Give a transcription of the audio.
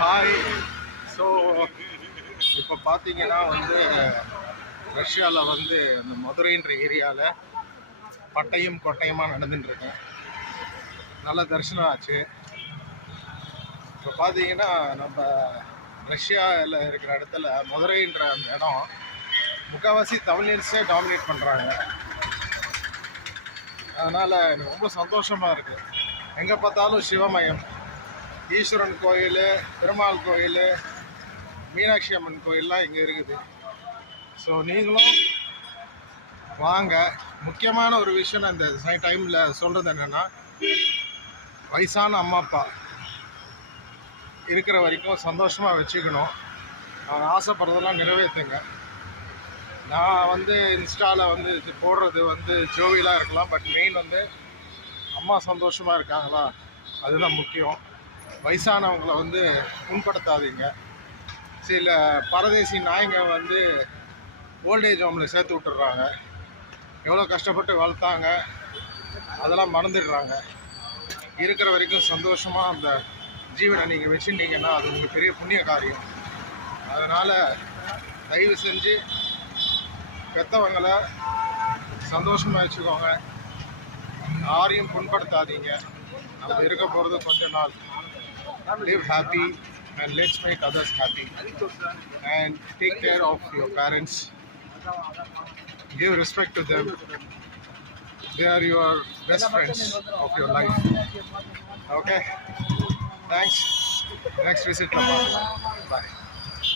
Hi. So இப்போ பார்த்தீங்கன்னா ரஷ்யாவில் அந்த மதுரைன்ற ஏரியாவில் பட்டையும் கொட்டையுமாக நடந்துட்டுருக்கேன். நல்ல தரிசனம் ஆச்சு. இப்போ பார்த்தீங்கன்னா நம்ம ரஷ்யாவில் இருக்கிற இடத்துல மதுரைன்ற அந்த இடம் முக்கால்வாசி தமிழர்ஸே டாமினேட் பண்ணுறாங்க. அதனால் எனக்கு ரொம்ப சந்தோஷமாக இருக்குது. எங்கே பார்த்தாலும் சிவமயம், ஈஸ்வரன் கோயில், பெருமாள் கோயில், மீனாட்சி அம்மன் கோயிலெலாம் இங்கே இருக்குது. ஸோ நீங்களும் வாங்க. முக்கியமான ஒரு விஷயம் நான் இந்த டைமில் சொல்கிறது என்னென்னா, வயசான அம்மா அப்பா இருக்கிற வரைக்கும் சந்தோஷமாக வச்சுக்கணும். அவங்க ஆசைப்படுறதெல்லாம் நிறைவேற்றுங்க. நான் இன்ஸ்டாவில் போடுறது ஜோவிலாக இருக்கலாம். பட் மெயின் அம்மா சந்தோஷமாக இருக்காங்களா, அதுதான் முக்கியம். வயசானவங்களை புண்படுத்தாதீங்க. சில பரதேசி நாய்ங்க ஓல்டேஜ் ஹோமில் சேர்த்து விட்டுறாங்க. எவ்வளோ கஷ்டப்பட்டு வளர்த்தாங்க, அதெல்லாம் மறந்துடுறாங்க. இருக்கிற வரைக்கும் சந்தோஷமாக அந்த ஜீவனை நீங்கள் வச்சுட்டீங்கன்னா அது உங்களுக்கு பெரிய புண்ணிய காரியம். அதனால் தயவு செஞ்சு பெற்றவங்களை சந்தோஷமாக வச்சுக்கோங்க. யாரையும் புண்படுத்தாதீங்க. நம்ம இருக்க போகிறது கொஞ்ச நாள். Live happy and let's make others happy. And take care of your parents. Give respect to them. They are your best friends of your life. Okay? Thanks. Next visit. Bye.